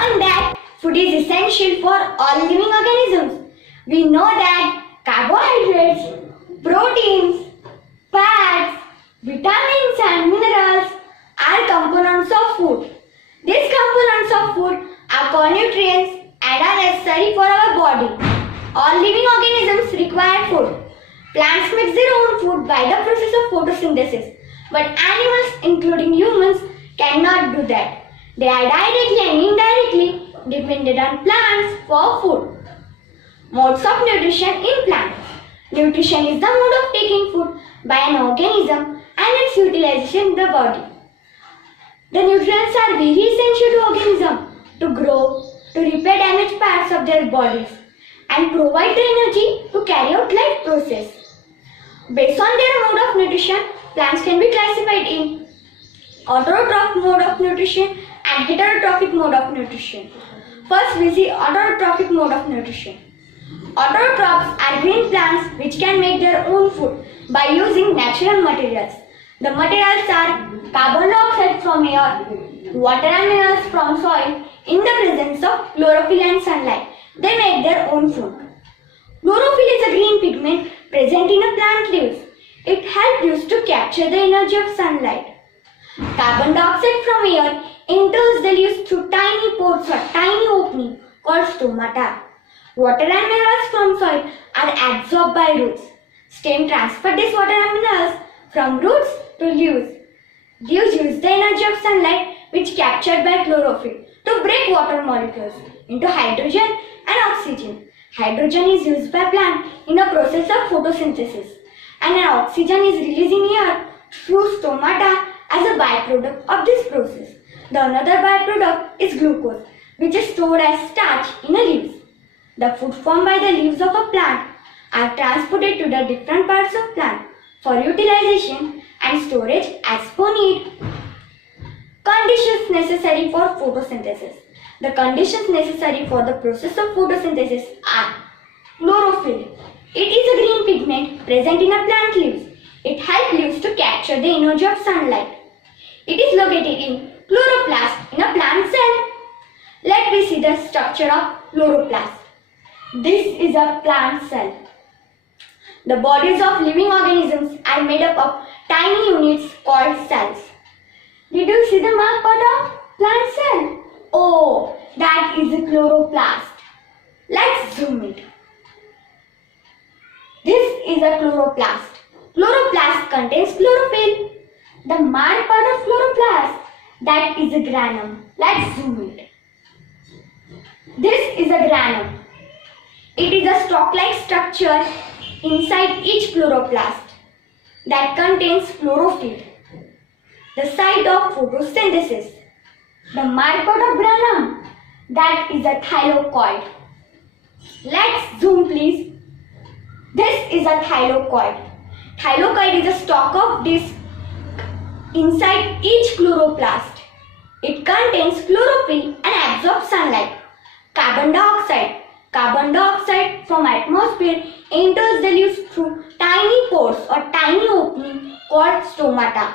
learned that food is essential for all living organisms. We know that carbohydrates, proteins, fats, vitamins and minerals are components of food. These components of food are called nutrients and are necessary for our body. All living organisms require food. Plants make their own food by the process of photosynthesis, but animals, including humans, cannot do that. They are directly and indirectly dependent on plants for food. Modes of nutrition in plants. Nutrition is the mode of taking food by an organism and its utilization in the body. The nutrients are very essential to organisms to grow, to repair damaged parts of their bodies, and provide the energy to carry out life process. Based on their mode of nutrition, plants can be classified in autotrophic mode of nutrition and heterotrophic mode of nutrition. First, we see autotrophic mode of nutrition. Autotrophs are green plants which can make their own food by using natural materials. The materials are carbon dioxide from air, water and minerals from soil in the presence of chlorophyll and sunlight. They make their own food. Chlorophyll is a green pigment present in a plant leaves. It helps leaves to capture the energy of sunlight. Carbon dioxide from air enters the leaves through tiny pores or tiny opening called stomata. Water and minerals from soil are absorbed by roots. Stem transfer this water and minerals from roots to leaves. Leaves use the energy of sunlight which captured by chlorophyll to break water molecules into hydrogen and oxygen. Hydrogen is used by plant in a process of photosynthesis, and an oxygen is released in air through stomata as a byproduct of this process. The another byproduct is glucose, which is stored as starch in the leaves. The food formed by the leaves of a plant are transported to the different parts of plant for utilization and storage as per need. Conditions necessary for photosynthesis. The conditions necessary for the process of photosynthesis are chlorophyll. It is a green pigment present in a plant leaves. It helps leaves to capture the energy of sunlight. It is located in chloroplast in a plant cell. Let me see the structure of chloroplast. This is a plant cell. The bodies of living organisms are made up of tiny units called cells. Did you see the mark part of plant cell? Oh, that is a chloroplast. Let's zoom it. This is a chloroplast. Chloroplast contains chlorophyll. The marked part of chloroplast, that is a granum. Let's zoom it. This is a granum. It is a stalk-like structure inside each chloroplast that contains chlorophyll. The site of photosynthesis. The marked part of granum, that is a thylakoid. Let's zoom please. This is a thylakoid. Thylakoid is a stalk of disc inside each chloroplast. It contains chlorophyll and absorbs sunlight. Carbon dioxide. Carbon dioxide from atmosphere enters the leaves through tiny pores or tiny opening called stomata.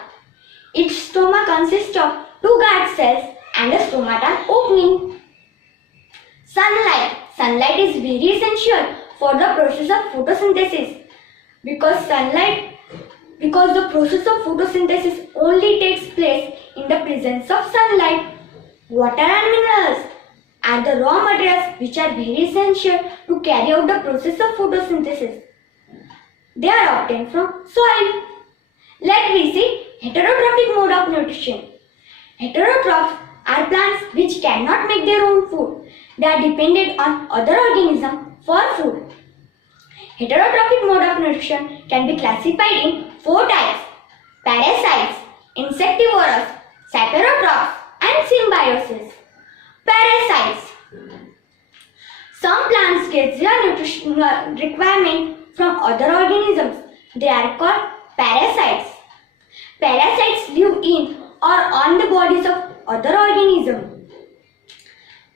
Each stoma consists of two guard cells and a stomata opening. Sunlight. Sunlight is very essential for the process of photosynthesis because the process of photosynthesis only takes place in the presence of sunlight. Water and minerals are the raw materials which are very essential to carry out the process of photosynthesis. They are obtained from soil. Let me see heterotrophic mode of nutrition. Heterotrophs are plants which cannot make their own food. They are dependent on other organisms for food. Heterotrophic mode of nutrition can be classified in four types: parasites, insectivorous, saprotrophs, and symbiosis. Parasites. Some plants get their nutritional requirement from other organisms. They are called parasites. Parasites live in or on the bodies of other organisms.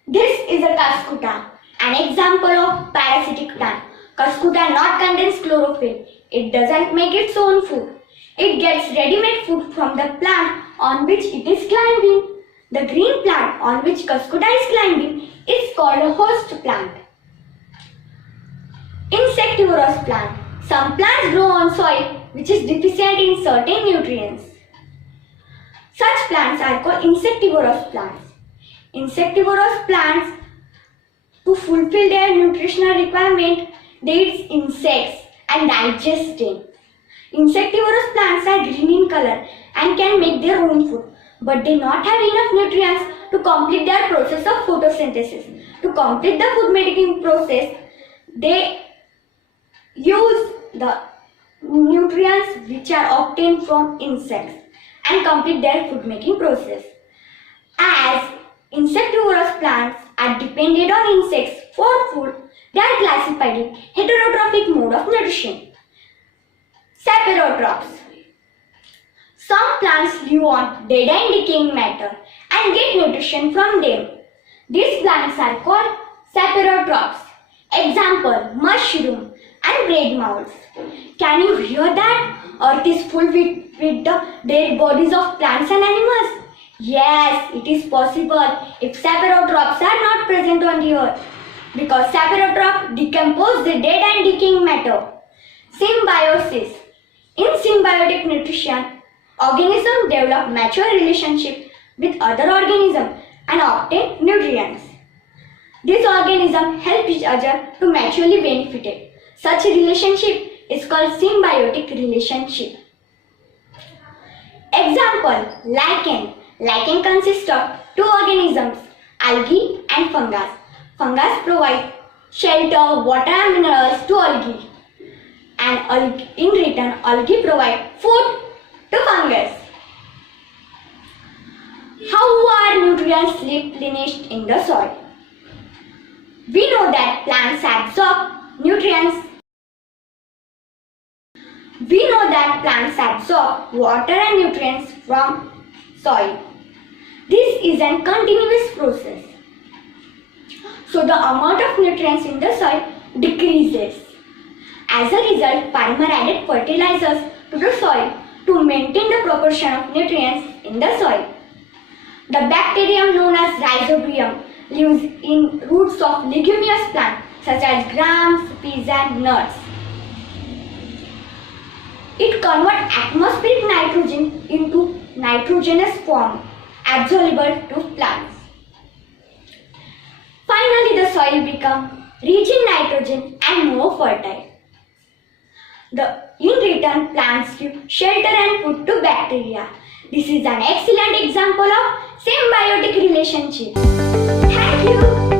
This is a cuscuta, an example of parasitic plant. Cuscuta not contains chlorophyll. It doesn't make its own food. It gets ready-made food from the plant on which it is climbing. The green plant on which Kaskuda is climbing is called a host plant. Insectivorous plant. Some plants grow on soil which is deficient in certain nutrients. Such plants are called insectivorous plants. Insectivorous plants, to fulfill their nutritional requirement, they eat insects and digest them. Insectivorous plants are green in color and can make their own food, but they not have enough nutrients to complete their process of photosynthesis. To complete the food making process, they use the nutrients which are obtained from insects and complete their food making process. As insectivorous plants are dependent on insects for food, they are classified in heterotrophic mode of nutrition. Saprotrophs. Some plants live on dead and decaying matter and get nutrition from them. These plants are called saprotrophs. Example, mushroom and bread molds. Can you hear that? Earth is full with the dead bodies of plants and animals. Yes, it is possible if saprotrophs are not present on the earth, because saprotrophs decompose the dead and decaying matter. Symbiosis. In symbiotic nutrition, organisms develop mature relationship with other organisms and obtain nutrients. These organisms help each other to mutually benefit. Such a relationship is called symbiotic relationship. Example, lichen. Lichen consists of two organisms, algae and fungus. Fungus provide shelter, water and minerals to algae. And in return, algae provide food to fungus. How are nutrients replenished in the soil? We know that plants absorb nutrients. We know that plants absorb water and nutrients from soil. This is a continuous process. So the amount of nutrients in the soil decreases. As a result, farmer added fertilizers to the soil to maintain the proportion of nutrients in the soil. The bacterium known as rhizobium lives in roots of leguminous plants such as grams, peas and nuts. It converts atmospheric nitrogen into nitrogenous form, absorbable to plants. Finally, the soil becomes rich in nitrogen and more fertile. In return, plants give shelter and food to bacteria. This is an excellent example of symbiotic relationship. Thank you.